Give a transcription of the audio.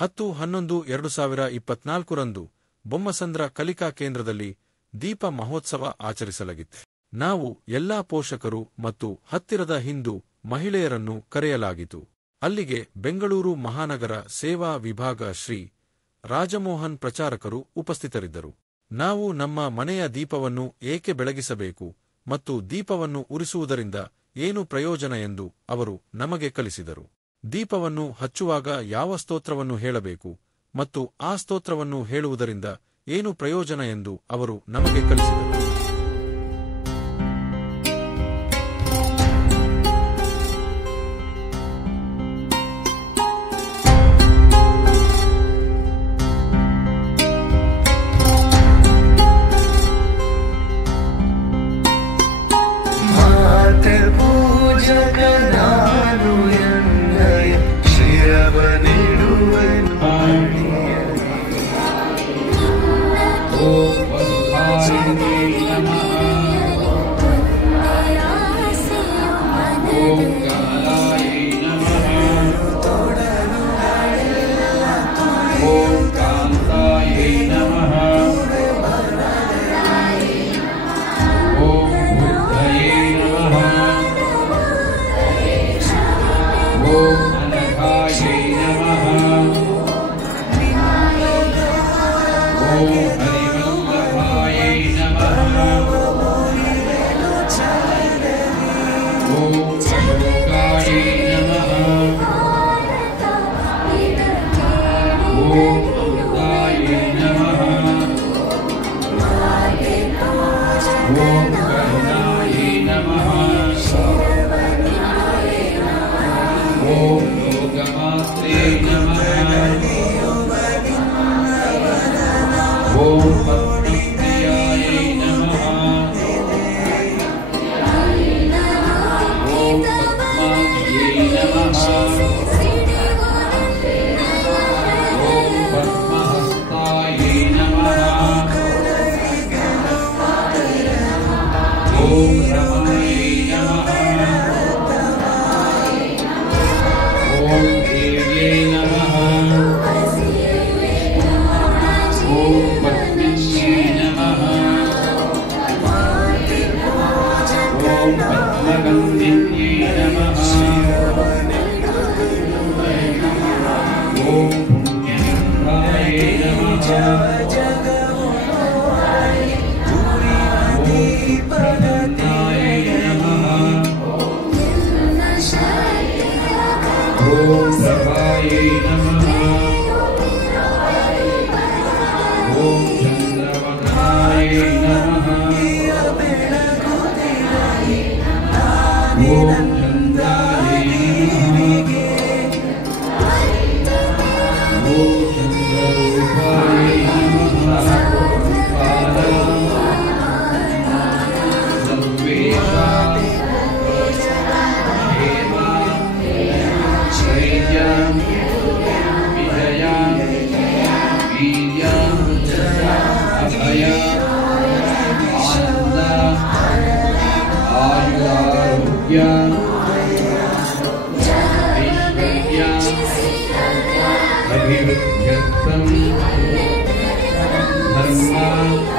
10-11-2024 ಬೊಮ್ಮಸಂದ್ರ ಕಲಿಕಾ ಕೇಂದ್ರದಲ್ಲಿ ದೀಪ ಮಹೋತ್ಸವ ಆಚರಿಸಲಾಗಿತ್ತು. ನಾವು ಎಲ್ಲಾ ಪೋಷಕರು ಮತ್ತು ಹತ್ತಿರದ ಹಿಂದೂ ಮಹಿಳೆಯರನ್ನು ಕರೆಯಲಾಗಿತು. ಅಲ್ಲಿಗೆ ಬೆಂಗಳೂರು ಮಹಾನಗರ ಸೇವಾ ವಿಭಾಗ ಶ್ರೀ ರಾಜಮೋಹನ್ ಪ್ರಚಾರಕರು ಉಪಸ್ಥಿತರಿದ್ದರು. ನಾವು ನಮ್ಮ ಮನೆಯ ದೀಪವನ್ನು ಏಕೆ ಬೆಳಗಿಸಬೇಕು ಮತ್ತು ದೀಪವನ್ನು ಉರಿಸುವುದರಿಂದ ಏನು ಪ್ರಯೋಜನ ಎಂದು ಅವರು ನಮಗೆ ಕಲಿಸಿದರು. ದೀಪವನ್ನು ಹಚ್ಚುವಾಗ ಯಾವ ಸ್ತೋತ್ರವನ್ನು ಹೇಳಬೇಕು ಮತ್ತು ಆ ಸ್ತೋತ್ರವನ್ನು ಹೇಳುವುದರಿಂದ ಏನು ಪ್ರಯೋಜನ ಎಂದು ಅವರು ನಮಗೆ ಕಲಿಸಿದರು. धर्म